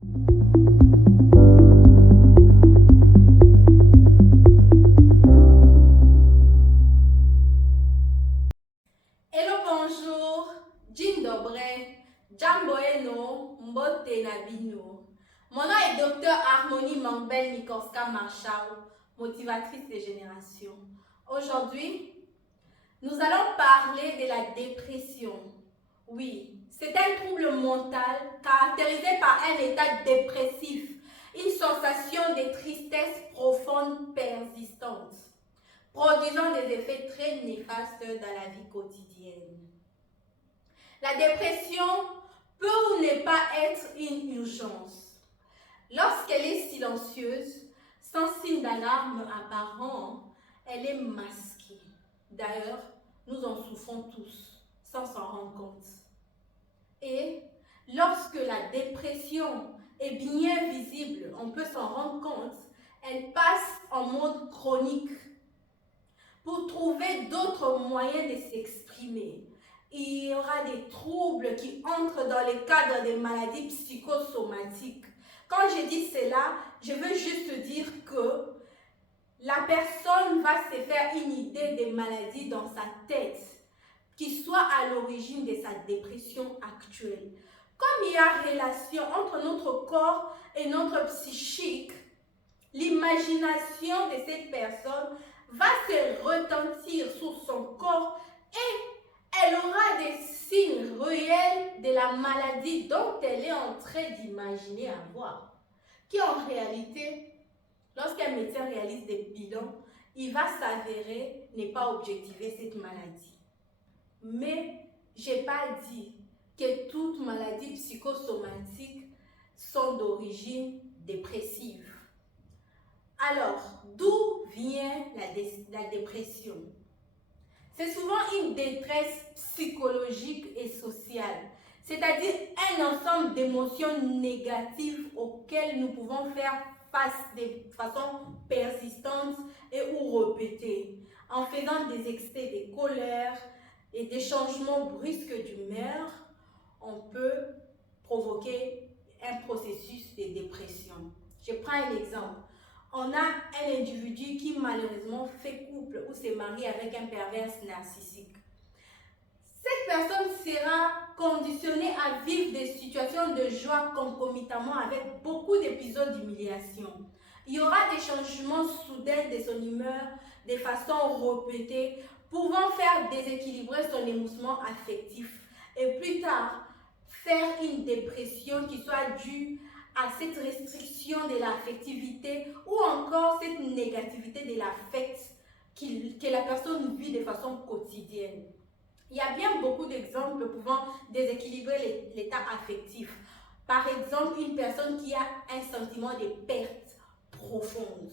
Hello, bonjour, Jean Dobre, Jamboeno, Mbote Nabino. Mon nom est Dr Harmonie Mangbel Nikorska Marshall, motivatrice des générations. Aujourd'hui, nous allons parler de la dépression. Oui, c'est un trouble mental caractérisé par un état dépressif, une sensation de tristesse profonde persistante, produisant des effets très néfastes dans la vie quotidienne. La dépression peut ou ne pas être une urgence. Lorsqu'elle est silencieuse, sans signe d'alarme apparent, elle est masquée. D'ailleurs, nous en souffrons tous, sans s'en rendre compte. Et lorsque la dépression est bien visible, on peut s'en rendre compte, elle passe en mode chronique. Pour trouver d'autres moyens de s'exprimer, il y aura des troubles qui entrent dans le cadre des maladies psychosomatiques. Quand je dis cela, je veux juste dire que la personne va se faire une idée des maladies dans sa tête qui soit à l'origine de sa dépression actuelle. Comme il y a relation entre notre corps et notre psychique, l'imagination de cette personne va se retentir sur son corps et elle aura des signes réels de la maladie dont elle est en train d'imaginer avoir. Qui en réalité, lorsqu'un médecin réalise des bilans, il va s'avérer ne pas objectiver cette maladie. Mais je n'ai pas dit que toutes maladies psychosomatiques sont d'origine dépressive. Alors, d'où vient la dépression? C'est souvent une détresse psychologique et sociale, c'est-à-dire un ensemble d'émotions négatives auxquelles nous pouvons faire face de façon persistante et ou répétée, en faisant des excès de colère et des changements brusques d'humeur. On peut provoquer un processus de dépression. Je prends un exemple. On a un individu qui malheureusement fait couple ou se marie avec un pervers narcissique. Cette personne sera conditionnée à vivre des situations de joie concomitamment avec beaucoup d'épisodes d'humiliation. Il y aura des changements soudains de son humeur de façon répétée, pouvant faire déséquilibrer son émotion affectif et plus tard faire une dépression qui soit due à cette restriction de l'affectivité ou encore cette négativité de l'affect que la personne vit de façon quotidienne. Il y a bien beaucoup d'exemples pouvant déséquilibrer l'état affectif. Par exemple, une personne qui a un sentiment de perte profonde,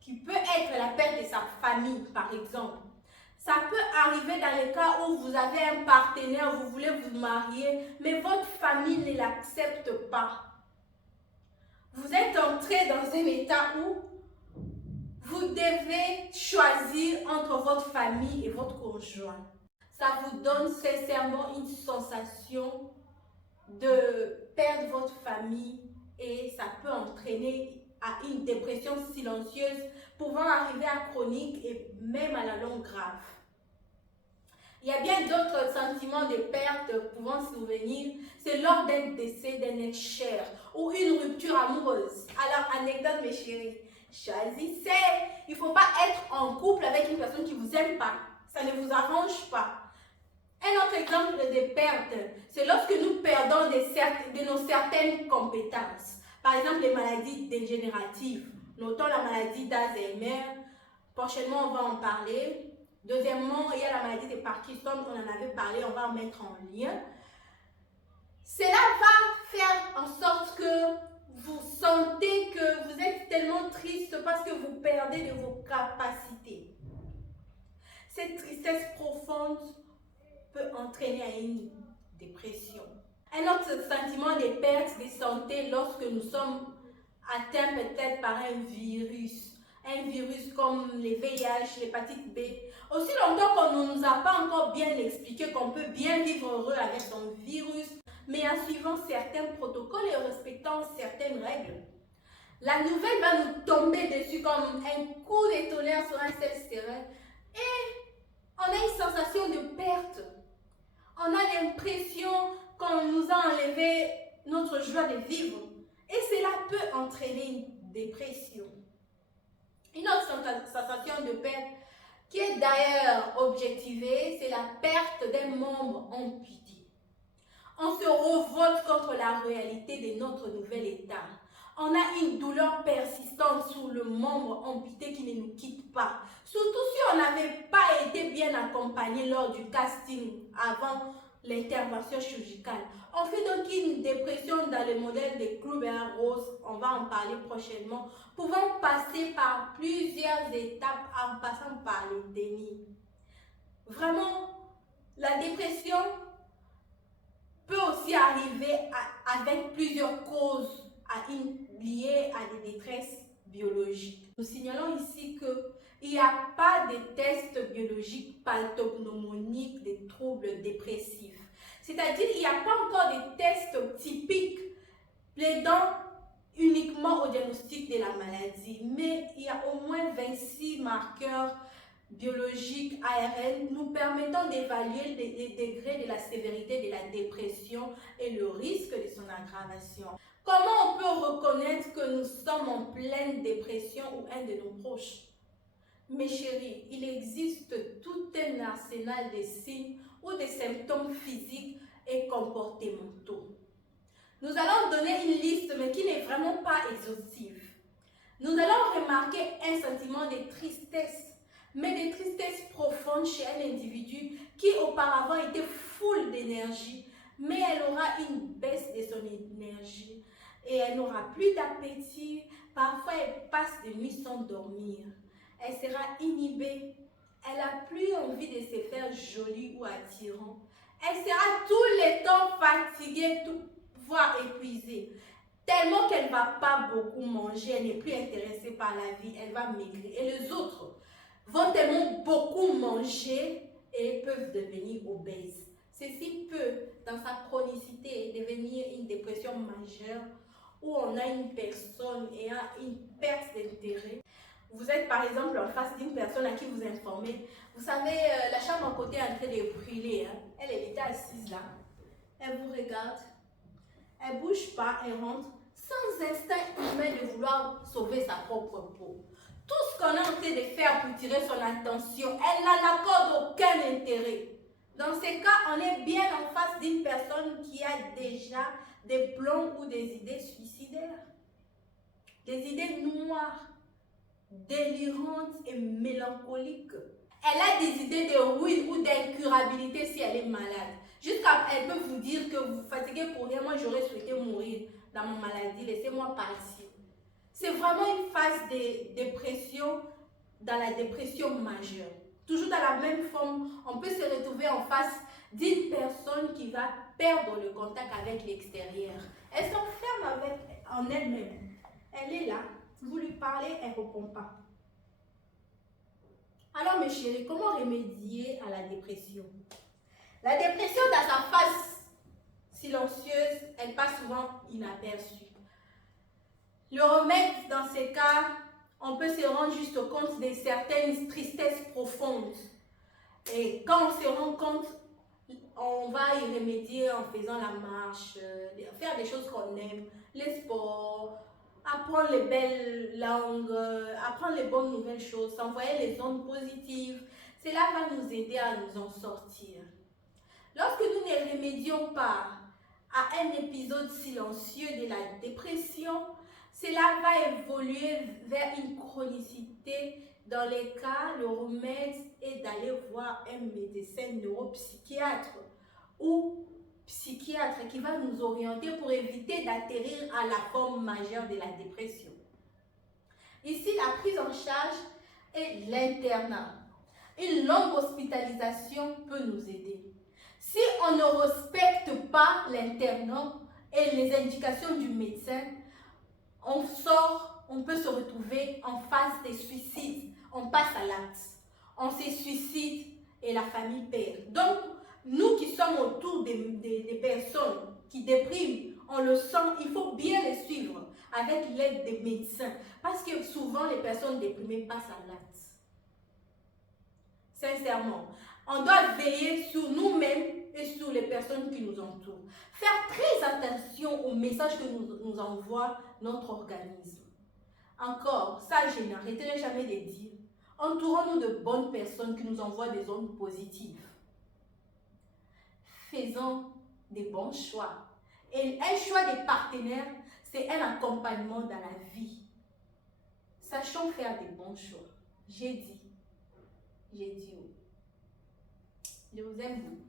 qui peut être la perte de sa famille, par exemple. Ça peut arriver dans le cas où vous avez un partenaire, vous voulez vous marier, mais votre famille ne l'accepte pas. Vous êtes entré dans un état où vous devez choisir entre votre famille et votre conjoint. Ça vous donne sincèrement une sensation de perdre votre famille et ça peut entraîner à une dépression silencieuse pouvant arriver à chronique et même à la longue grave. Il y a bien d'autres sentiments de perte pouvant survenir, c'est lors d'un décès d'un être cher ou une rupture amoureuse. Alors, anecdote mes chéris, choisissez. Il ne faut pas être en couple avec une personne qui ne vous aime pas. Ça ne vous arrange pas. Un autre exemple de perte, c'est lorsque nous perdons de nos certaines compétences. Par exemple, les maladies dégénératives. Notons la maladie d'Alzheimer. Prochainement, on va en parler. Deuxièmement, il y a la maladie de Parkinson, on en avait parlé, on va en mettre en lien. Cela va faire en sorte que vous sentez que vous êtes tellement triste parce que vous perdez de vos capacités. Cette tristesse profonde peut entraîner à une dépression. Un autre sentiment de perte de santé lorsque nous sommes atteints peut-être par un virus comme les VIH, l'hépatite B. Aussi longtemps qu'on ne nous a pas encore bien expliqué qu'on peut bien vivre heureux avec son virus, mais en suivant certains protocoles et en respectant certains La nouvelle va nous tomber dessus comme un coup de tonnerre sur un ciel serein et on a une sensation de perte. On a l'impression qu'on nous a enlevé notre joie de vivre et cela peut entraîner une dépression. Une autre sensation de perte qui est d'ailleurs objectivée, c'est la perte d'un membre amputé. On se révolte contre la réalité de notre nouvel état. On a une douleur persistante sur le membre amputé qui ne nous quitte pas. Surtout si on n'avait pas été bien accompagné lors du casting avant l'intervention chirurgicale. On fait donc une dépression dans le modèle de Kübler-Ross, on va en parler prochainement, pouvant passer par plusieurs étapes en passant par le déni. Vraiment, la dépression peut aussi arriver avec plusieurs causes liées à des détresses biologiques. Nous signalons ici qu'il n'y a pas de tests biologiques pathognomoniques des troubles dépressifs. C'est-à-dire qu'il n'y a pas encore de tests typiques plaidant uniquement au diagnostic de la maladie, mais il y a au moins 26 marqueurs biologiques ARN nous permettant d'évaluer les degrés de la sévérité de la dépression et le risque de son aggravation. Comment on peut reconnaître que nous sommes en pleine dépression ou un de nos proches? Mes chéris, il existe tout un arsenal de signes ou de symptômes physiques et comportementaux. Nous allons donner une liste, mais qui n'est vraiment pas exhaustive. Nous allons remarquer un sentiment de tristesse, mais de tristesse profonde chez un individu qui auparavant était full d'énergie, mais elle aura une baisse de son énergie et elle n'aura plus d'appétit. Parfois, elle passe des nuits sans dormir. Elle sera inhibée. Elle n'a plus envie de se faire jolie ou attirant. Elle sera tout le temps fatiguée, voire épuisée. Tellement qu'elle ne va pas beaucoup manger, elle n'est plus intéressée par la vie, elle va maigrir. Et les autres vont tellement beaucoup manger et peuvent devenir obèses. Ceci peut, dans sa chronicité, devenir une dépression majeure où on a une personne ayant une perte d'intérêt. Vous êtes par exemple en face d'une personne à qui vous informez. Vous savez, la chambre à côté est en train de brûler. Hein. Elle était assise là. Elle vous regarde. Elle ne bouge pas, elle rentre sans instinct humain de vouloir sauver sa propre peau. Tout ce qu'on est en train de faire pour tirer son attention, elle n'en accorde aucun intérêt. Dans ces cas, on est bien en face d'une personne qui a déjà des plans ou des idées suicidaires. Des idées noires, délirantes et mélancoliques. Elle a des idées de ruine ou d'incurabilité si elle est malade. Jusqu'à elle peut vous dire que vous vous fatiguez pour rien, moi j'aurais souhaité mourir dans ma maladie, laissez-moi partir. C'est vraiment une phase de dépression, dans la dépression majeure. Toujours dans la même forme, on peut se retrouver en face d'une personne qui va perdre le contact avec l'extérieur. Elle s'enferme en elle-même. Elle est là, vous lui parlez, elle ne répond pas. Alors mes chéris, comment remédier à la dépression? La dépression dans sa phase silencieuse, elle passe souvent inaperçue. Le remède dans ces cas, on peut se rendre juste compte de certaines tristesses profondes. Et quand on se rend compte, on va y remédier en faisant la marche, faire des choses qu'on aime, les sports, apprendre les belles langues, apprendre les bonnes nouvelles choses, s'envoyer les ondes positives. Cela va nous aider à nous en sortir. Lorsque nous ne remédions pas à un épisode silencieux de la dépression, cela va évoluer vers une chronicité. Dans les cas, le remède est d'aller voir un médecin neuropsychiatre ou psychiatre qui va nous orienter pour éviter d'atterrir à la forme majeure de la dépression. Ici, la prise en charge est l'internat. Une longue hospitalisation peut nous aider. Si on ne respecte pas l'internat et les indications du médecin, on peut se retrouver en phase de suicide. On passe à l'acte. On se suicide et la famille perd. Donc, nous qui sommes autour des personnes qui dépriment, on le sent, il faut bien les suivre avec l'aide des médecins. Parce que souvent, les personnes déprimées passent à l'acte. Sincèrement, on doit veiller sur nous-mêmes et sur les personnes qui nous entourent. Faire très attention aux messages que nous envoie notre organisme. Encore, ça, je n'arrêterai jamais de dire. Entourons-nous de bonnes personnes qui nous envoient des ondes positives. Faisons des bons choix. Et un choix des partenaires, c'est un accompagnement dans la vie. Sachons faire des bons choix. J'ai dit oui. Je vous aime beaucoup.